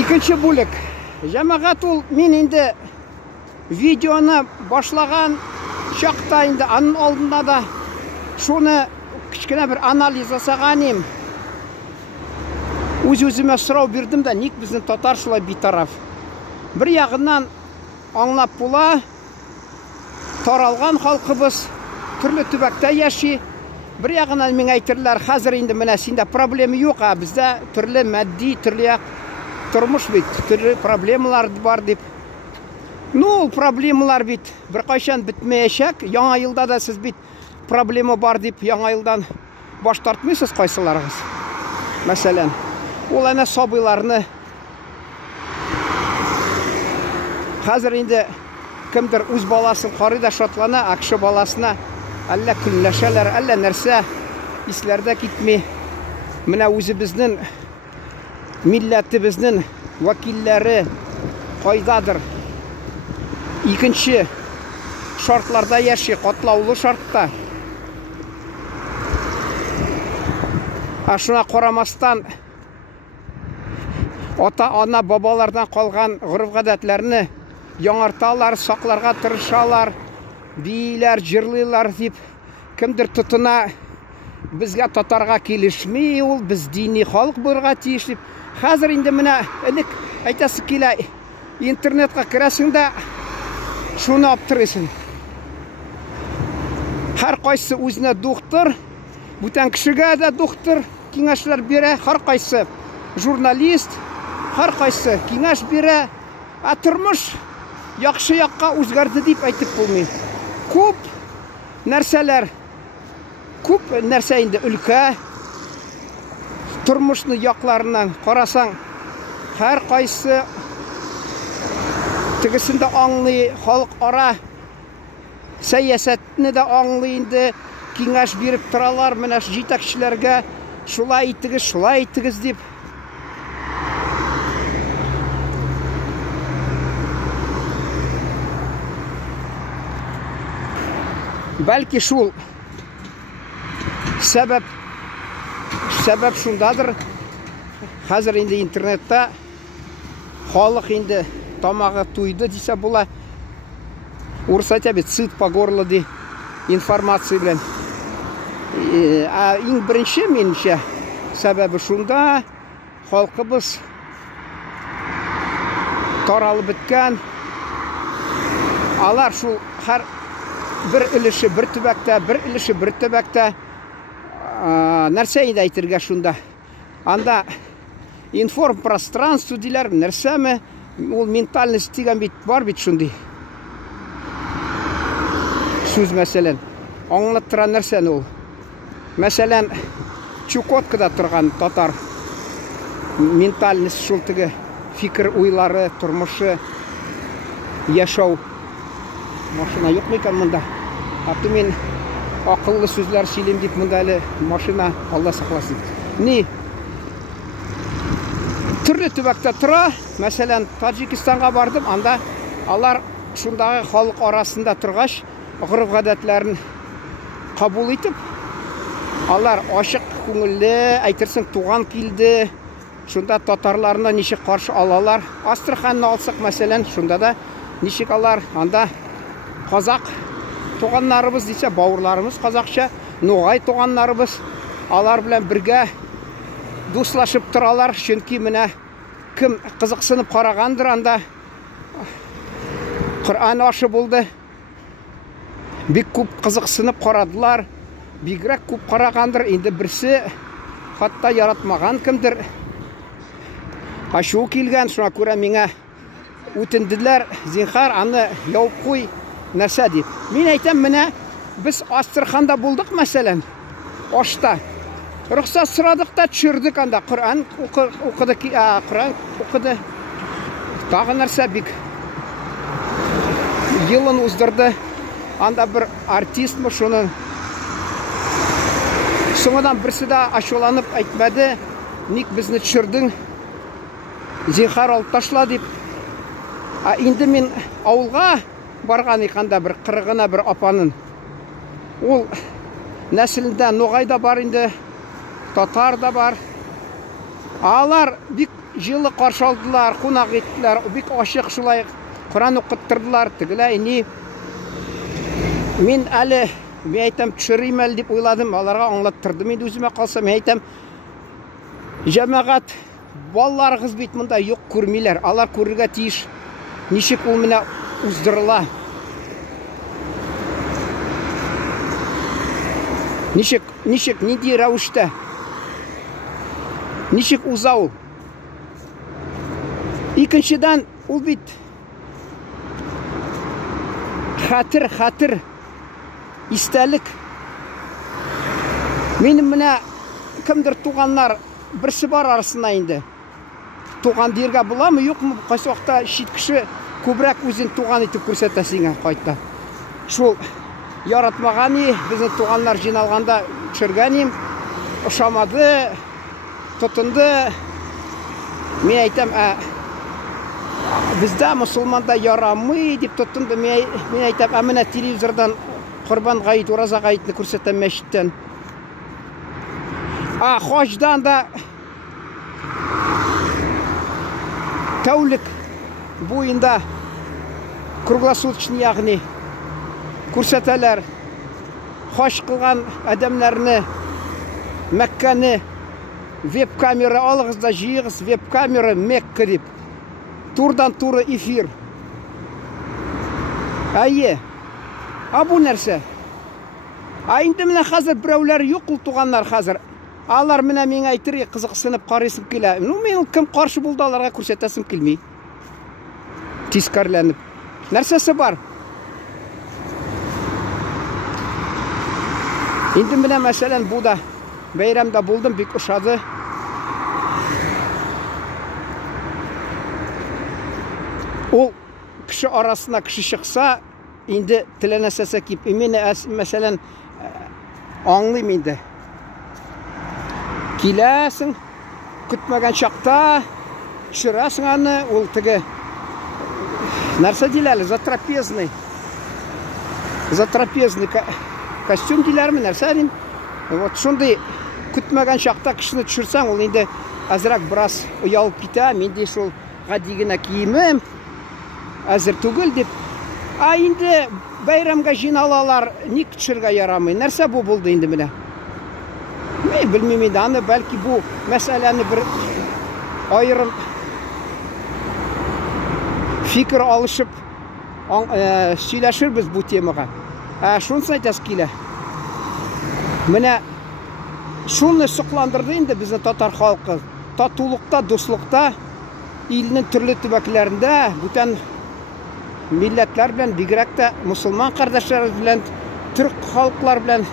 Икенче бүлек. Җәмәгать ул мин инде видеоны башлаган чакта инде аның алдында да шуны кичкенә бер анализ ясаган идем. Үз-үземә сорау бирдем дә, ник безнең татар шулай битараф? Бер ягыннан аңлап була, таралган халкыбыз төрле төбәктә яши. Бер ягыннан миңа әйтерләр, хәзер инде менә синдә проблема юк, бездә төрле матди, төрле тормыш бит, төрле проблемалар бар дип. Ну, проблемалар бит бер кайчан бетмәячәк. Яңа елда да сез бит проблема бар дип, яңа елдан баш тартмыйсыз кайсыларыгыз. Мәсәлән, ул әнә сабыйларны хәзер инде кемдер үз баласын карый да шатлана, акшы баласына әллә көнләшәләр, әллә нәрсә исләрдә китми. Менә үзебезнең милләтебезнең вәкилләре кайдадыр. Икенче шартларда яши, катлаулы шартта. Шуңа карамастан ата-ана бабалардан калган гырыф-гадәтләрне яңарталар, сакларга тырышалар, бийләр, җырлыйлар дип кемдер тотына. Безгә татарга килешми, ул без дини халык булырга тиеш дип. Хәзер инде менә элек әйтәсе килә, интернетка керәсең дә шуны аптырыйсың. Һәр кайсы үзенә доктор, бүтән кешегә дә доктор киңәшләр бирә, һәр кайсы журналист, һәр кайсы киңәш бирә. Тормыш яхшы якка үзгәрде дип әйтеп булмый. Күп нәрсәләр, күп нәрсә инде өлкә тормышны якларыннан карасаң, һәр кайсы тегесендә аңлый, халык ара сәясәтне дә аңлый инде, киңәш биреп торалар менә җитәкчеләргә, шулай итегез дип. Бәлки шул сәбәп шундадыр. Хәзер инде интернетта халык инде тамагы туйды дисә була. Урыс әйтә бит, сыт по горло ди информация белән. Иң беренче минчә сәбәбе шунда, халкыбыз таралып беткән. Алар шул һәр бер өлеше бер төбәктә, нәрсә инде әйтергә шунда. Анда информ пространство диләр, нәрсәме? Ул ментальность дигән бит бар бит шундый. Сүз мәсәлән, аңлаттыра нәрсәне ул? Мәсәлән, Чукоткада торган татар ментальность шул теге фикер, уйлары, тормышы, яшәү. Машина юк микән монда? Мен акыллы сүзләр сөйлим дип монда әле машина, Алла сакласын. Ни? Төрле төбәктә тора. Мәсәлән, Таҗикстанга бардым, анда алар шундагы халык арасында торгач, гырыф-гадәтләрен кабул итеп, алар ачык күңелле, әйтерсең туган килде. Шунда татарларны ничек каршы алалар? Астраханьны алсак, мәсәлән, шунда да ничек алар? Анда казак туганнарыбыз дисә, бауырларыбыз казакча, нугай туганнарыбыз, алар белән бергә дуслашып торалар, чөнки менә кем кызыксынып карагандыр, анда Коръән ашы булды. Бик күп кызыксынып карадылар, бигрәк күп карагандыр, инде берсе хатта яратмаган кемдер ачу килгән, шуңа күрә миңа үтенделәр, зинһар аны яуып куй, нәрсә дип. Мин әйтәм, менә без Астраханда булдык, мәсәлән, ашта. Рөхсәт сорадык та төшердек, анда Коръән укыды, Коръән укыды. Тагы нәрсә бик елын уздырды. Анда бер артистмы шуның. Соңадан берсе дә ачуланып әйтмәде, ник безне төшердең? Зинһар алып ташла дип. Инде мин авылга барган икәндә бер кыргына бер апаның. Ул нәселендә нугай да бар инде, татар да бар. Алар бик җылы каршы алдылар, кунак иттеләр, бик ачык шулай Коран укыттырдылар. Тегеләй ни мин әле мен әйтәм төшерим әле дип уйладым, аларга аңлаттырдым. Инде үземә калса мен әйтәм җәмәгать балаларыгыз бит монда юк күрмиләр. Алар күрергә тиеш. Ничек ул менә уздырыла? Ничек нинди рәвештә? Ничек уза ул? Икенчедән, ул бит хәтер истәлек. Минем менә кемдер туганнар берсе бар арасында инде. Туган диергә буламы, юкмы? Кайсы вакытта чит кеше күбрәк үзен туган итеп күрсәтә сиңа кайта. Шул яратмаган безнең туганнар җыйналганда төшергән ошамады, тотынды. Мен әйтәм, бездә мусулманда ярамый дип тотынды. Мен әйтәм, менә телевизордан Корбан гаит, Ураза гаитне күрсәтәм мәчеттән. Хаҗдан да тәүлек буенда круглосуточный ягъни күрсәтәләр. Хаҗ кылган адәмнәрне Мәккәне веб-камера алыгыз да җыегыз, веб-камера Мекка дип. Турдан-туры эфир. Бу нәрсә? Инде менә хәзер берәүләр юк ул туганнар хәзер. Алар менә миңа әйтергә кызыксынып карыйсым килә. Мен кем каршы булды аларга күрсәтәсем килми. Тискарланып. Нәрсәсе бар? Инде менә мәсәлән бу да бәйрәмдә булдым, бик ошады. Ул кеше арасына кеше чыкса, инде теләнәсәсә кип, мәсәлән аңлыйм инде. Киләсең, көтмәгән чакта төшерәсең аны, ул теге нәрсә диләр, затрапезный костюм диләрме, нәрсә дим? Вот шундый көтмәгән чакта кешене төшерсәң, ул инде әзрәк бераз уялып китә. Минде шул гади генә киемем әзер түгел дип. Инде бәйрәмгә җыйналалар, ник төшергә ярамый? Нәрсә бу булды инде менә? Мен белмим инде, аны бәлки бу мәсьәләне бер аерым фикер алышып сөйләшербез бу темага. Шунысын әйтәс килә. Менә шуны сокландырды инде безне татар халкы. Татулыкта, дуслыкта, илнең төрле төбәкләрендә, бүтән милләтләр белән, бигрәк тә мусулман кардәшләр белән, төрк халыклар белән,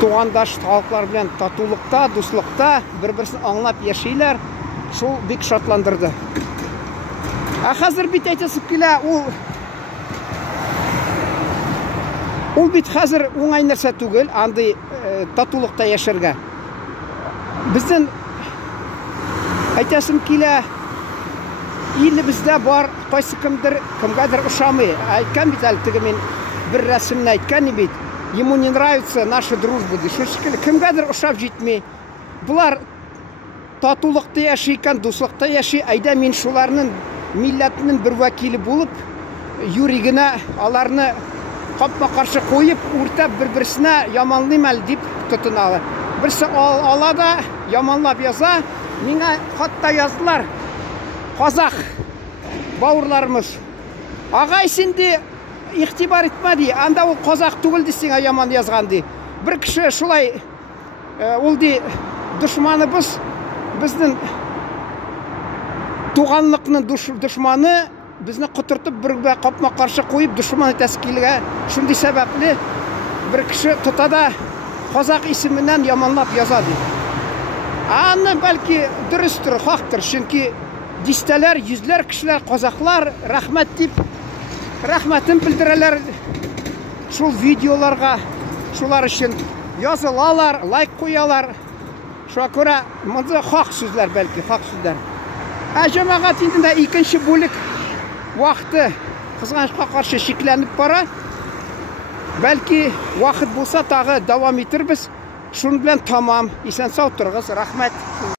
тугандаш халыклар белән татулыкта, дуслыкта бер-берсен аңлап яшиләр. Шул бик шатландырды. Хәзер бит әйтәсе килә, ул бит хәзер уңай нәрсә түгел, андый татулыкта яшәргә. Безнең әйтәсем килә, илебездә бар, кайсы кемгәдер ошамый. Әйткән бит әле теге мен бер рәсемне әйткән бит. Ему не нравится наша дружба. Кемгәдер ошап җитми. Булар татулыкта яши икән, дуслыкта яши. Әйдә мин шуларның милләтнең бер вәкиле булып, юри генә аларны капма-каршы куеп, үртәп бер-берсенә яманлыйм әле дип тотыналар. Берсе ала да яманлап яза. Миңа хатта яздылар. Казак бауырларымыз. Агай синде игътибар итмә ди. Анда ул казак түгел ди, сиңа яман язган ди. Бер кеше шулай ул ди душманыбыз, безнең туганлыкның душманы, безне котыртып бергә капма-каршы куеп душман тәскилгә. Шундый сәбәпле бер кеше тота да казак исеменнән яманлап яза ди. Аны бәлки дөрестер, хактыр, чөнки дистәләр, йөзләр кешеләр, казаклар рәхмәт дип рәхмәтен белдерәләр шул видеоларга. Шулар өчен язылалар, лайк куялар. Шуңа күрә монда хак сүзләр, бәлки хак сүзләр. Җәмәгать инде икенче бүлек вакыты кызганычка каршы шикләнеп бара. Бәлки вакыт булса тагы дәвам итербез. Шуның белән тамам. Исән-сау торыгыз. Рәхмәт.